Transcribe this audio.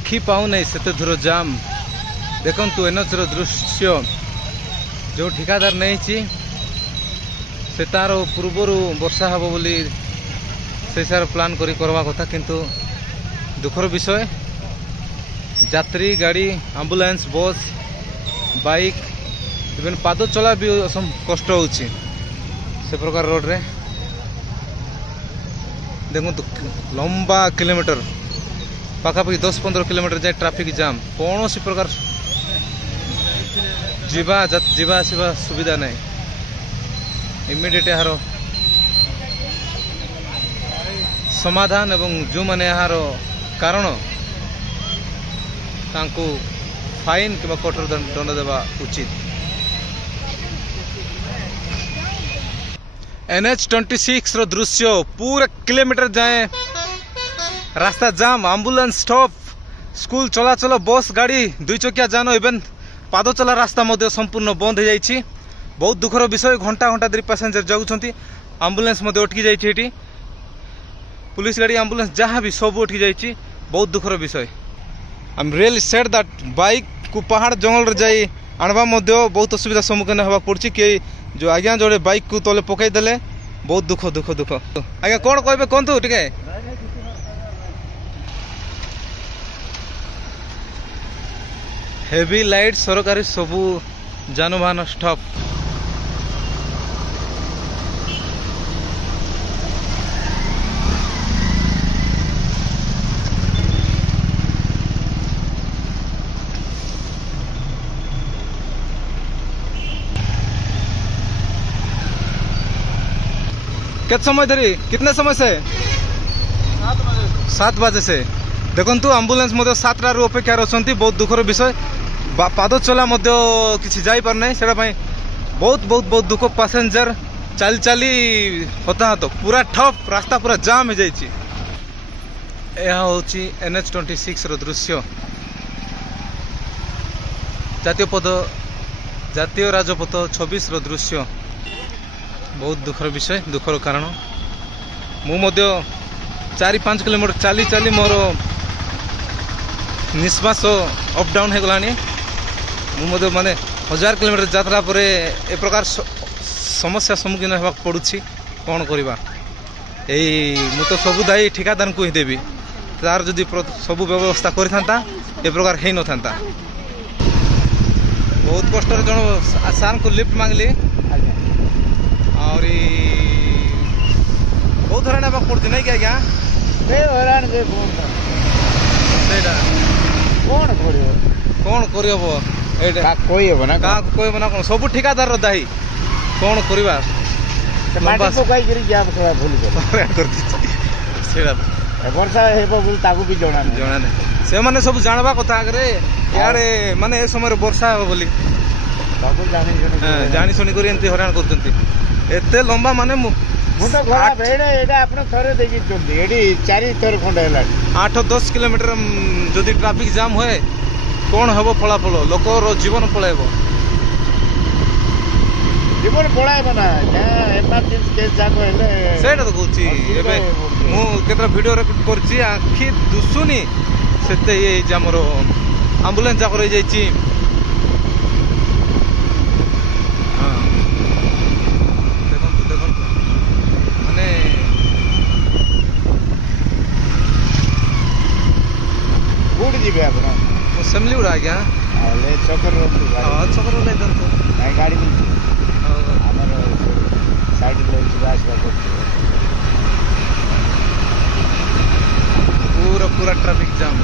आखि पाऊ नहीं से दूर जाम देखु एनएचर दृश्य जो ठिकादार नहीं से तार पूर्वर वर्षा हम बोली से सार प्लान करी करवा कथा किंतु दुखर विषय यात्री गाड़ी एम्बुलेंस बस बाइक इवन पाद चला भी कष्ट हो से प्रकार रोड रे देखो तो लंबा किलोमीटर पाखापाखि 10-15 किलोमीटर जाए ट्रैफिक जाम कौन सी प्रकार जीवा आसवा सुविधा नहीं इमिडिएट यार समाधान एवं जो मैंने यार कारण तांको फाइन कि कठोर दंड देवा उचित। NH26 रो दृश्य पूरा किलोमीटर जाए रास्ता जाम एम्बुलेंस स्टॉप स्कूल चलाचल बस गाड़ी दुई चकिया जान इवेन पाद चला रास्ता मध्य संपूर्ण बंद हो जाइए। बहुत दुखर विषय घंटा घंटा धरी पैसेंजर जगुंट एम्बुलेंस अटकी जाइए पुलिस गाड़ी एम्बुलेंस जहाँ भी सब अटकी जाइए बहुत दुखर विषय। I am really sad that bike को पहाड़ जंगल जाई आणवा बहुत असुविधा सम्मुखीन होगा पड़ी कि जो आज्ञा जोड़े बाइक को तले पकईदे बहुत दुख दुख दुख आज्ञा कौन कहे कहतु टे हेवी लाइट सरकारी सबू जानवाहन स्टॉप कितना समय धरी कितने समय से 7 बजे से देखु एम्बुलेंस 7 रू अपेक्षा रही बहुत दुखर विषय पाद चला किसी जाई पार नहीं से बहुत बहुत बहुत दुख पैसेंजर चली चली हताहत पूरा ठप रास्ता पूरा जाम हो जाइए। यह हूँ NH26 रो दृश्य जातीय राजपथ 26 रो दृश्य बहुत दुखर विषय दुखर कारण मु 4-5 किलोमीटर चली चली मोर निश्वास अप डाउन हो गलानी मुझे माने 1000 किलोमीटर यात्रा पर ए प्रकार समस्या सम्मुखीन होगा पड़ुछि कौन करवा मु तो सबू दायी ठिकादार को ही देवी तार जदि सबू व्यवस्था करता ए प्रकार है न था बहुत कष्ट जन सार को लिफ्ट मांगली और बहुत हरान आवाक पड़ती नहीं क्या आज्ञा हरान कौन कर सब ठिकादार दायी कौन करवा वर्षा भी जना से माने सब जानवा कथा आगे यारे माने ए समय वर्षा हे बोली जानी शुणी कर हरान करते लंबा माने थर खंडे 8-10 किलोमीटर जदि ट्रैफिक जाम हुए कौन हम फलाफल लोकर जीवन पलैब जीवन पलैब ना इमरजेंसी केस जाक से तो कहूँ मुझे वीडियो रेकर्ड कर आखि दुसुनी से आमर आम्बुलेंस जाक रही जाइए सेमली उड़ा आज्ञा चक्कर चक्कर गाड़ी साइड पूरा ट्रैफिक जाम।